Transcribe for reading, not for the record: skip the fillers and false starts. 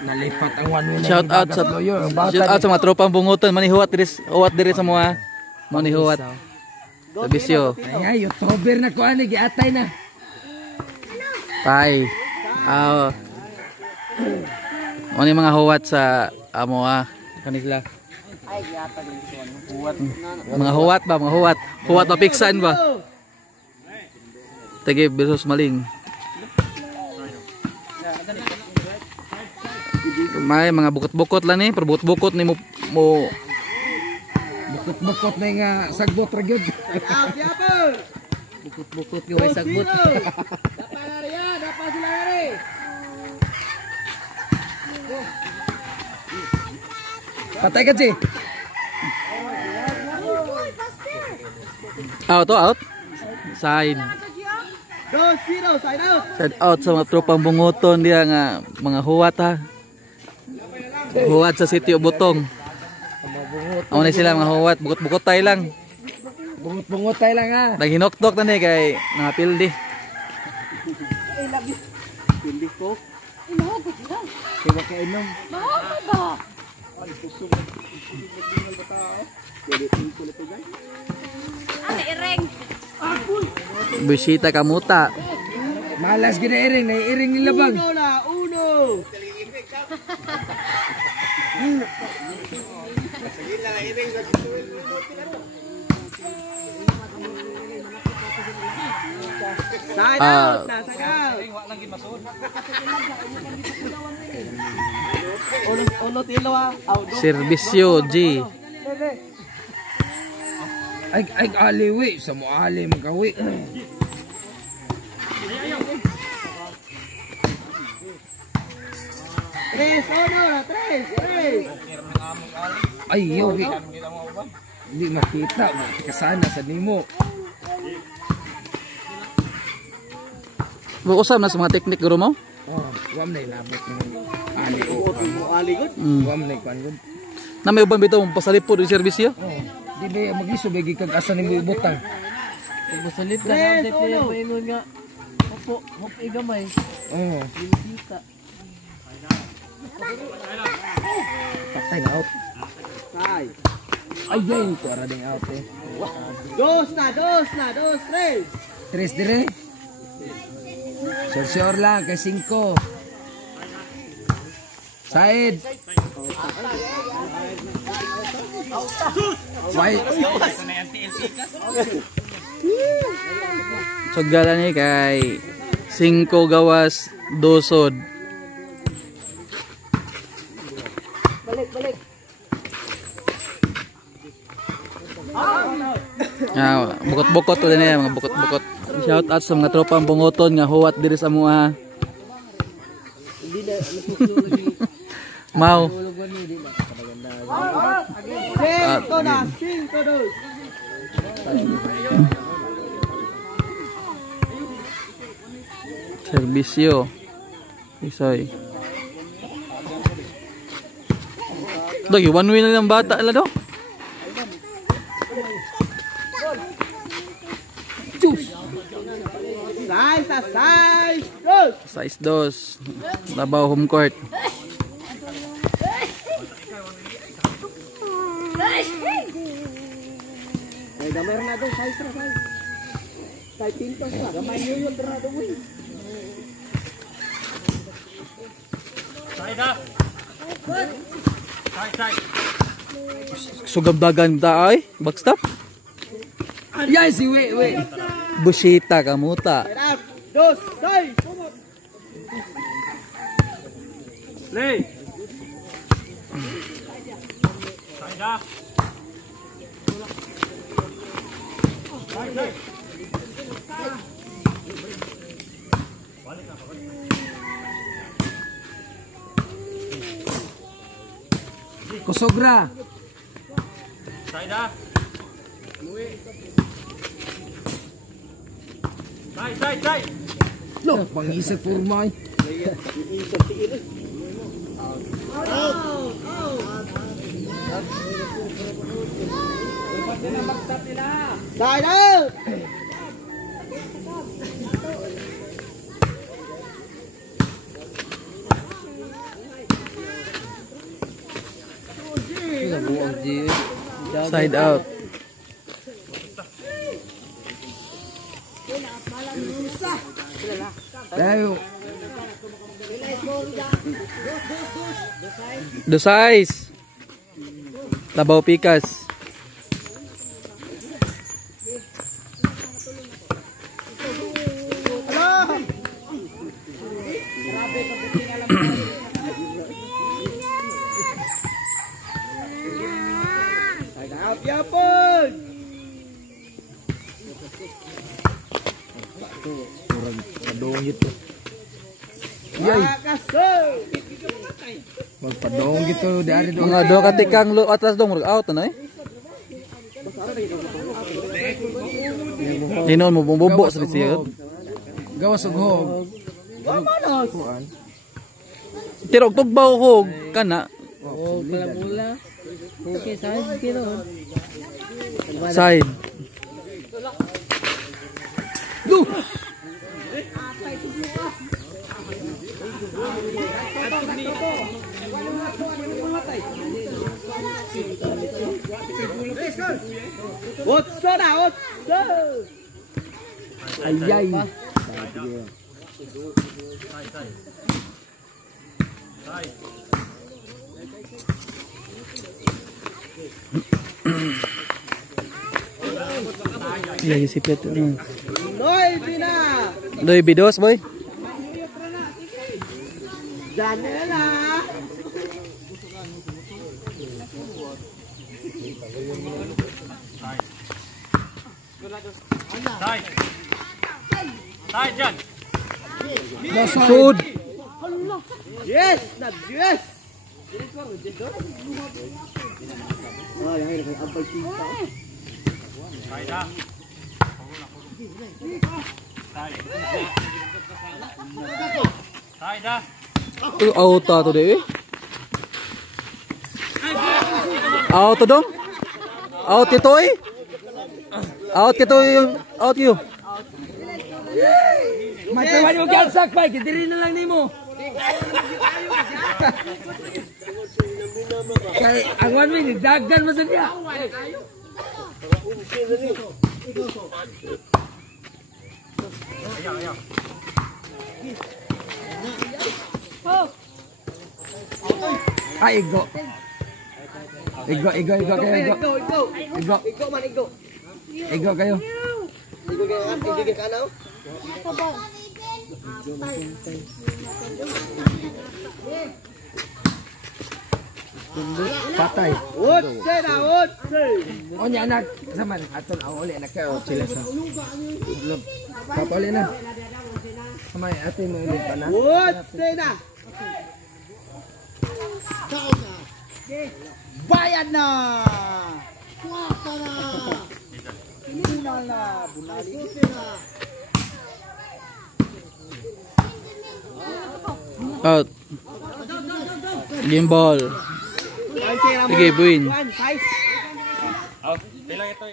Nalipat ang one way. Shout out sa mga tropang bunguton, manihuwat diri sa mga manihuwat. Sa bisyo. Ay, YouTuber na ko ani giatay na. Tay. Ano yung mga huwat sa amo kanila? Ay, giatay din huwat. Mga huwat ba, mga huwat. Huwat na piksan ba? Tagi versus maling. May mga bukot-bukot lang ni, perbukot-bukot ni mo bukot-bukot na nga sagbot ra gyud. Bukot-bukot ni way sagbot. Dapat sila ngari. Patay ka, Chi. Out. Side. 2-0, side out. Side out sa mga tropang bunguton diya nga mga huwat ha. Huwat sa sitio Butong. Amo na sila mga huwat, bukot-bukot tayo lang. Bungot tayo lang ha. Naghinoktok na ni kay napildi. Pildi ko. Inahugot lang. Kaya kainom. Mahugot ba? Ano, ireng? Bisita kamuta. Malas gina iring, naiiring nila bang. Uno. Side out, side out. Uno tilo Serbisyo G. Ay aliwi sa mo ali magawi. Tres. Ay yogi. Hindi makita, kasana sa nimo. Usap na sa mga teknik guro mo? Wam na ilabot ng ali o. Ali good. Wam na ikwan good. Na may ubang bitaw mo pasalipod yung serbisyo? Di magiso bagi kag asa nimo ibutang. Masalit na natin niya paingon nga. Opo igamay. Kita. Patay na out. Side. Ay yun ko ara ding out eh. Dos na, tres. Tres dire. Sure lang kay 5. Side. Why? Sugala ni kay 5 gawas dosod. Balik. Bukot-bukot to din mga bukot-bukot. Shout out sa mga tropang bunguton nga huwat diri sa mua. Mau. Serbisyo. Isoy. Lagi one way na ng bata ala do. Size 2. Labaw home court. Ay, damay na daw, size. Size pintos na. Damay nyo yun, na daw. Side. Sugab-dagan ta ay. Backstop. Yes, wait. Busita kamuta. Dos, side. Play. Kusogra. Loh, pangisa purmay. Side out! Side out. Tayo. The size. Labaw pikas. Side out yapon! Padong gitu. Yay, Kaso! magpadong gitu dari dong. Mga do katikang lo atas dong murag out ano eh. Linon mo bumbobo sa siya. Gawas og hog. Tirog tugbaw hog kana. Oh, pala-mula. Okay, side kilo. Side. Duh. Otso na, otso! Ayay. Lagi sipit. Noy, Pina! Loy bidos boy. Janela! Food. Yes! Yes! Oh, yang ini kayak apel cinta. Out to deh. Out dong. Out itu eh. Out gitu yung out you. Magtawad mo gansak pa, diri na lang nimo. Kay ang one minute daggan mo sa diya. Ay, igo. Igo kayo, igo. Igo man, igo. Igo kayo. Igo kayo kanaw. Patay. Otse na, otse! O niya anak, saman, aton ang uli, anak kayo, sila sa loob. Papali na. Samay, atin mo ulit pa na. Otse na! Bayad na! Kuwata na! Kinunal na! Bunali na! Out. Game ball. Sige, buin. Size! Oh, bilang ito.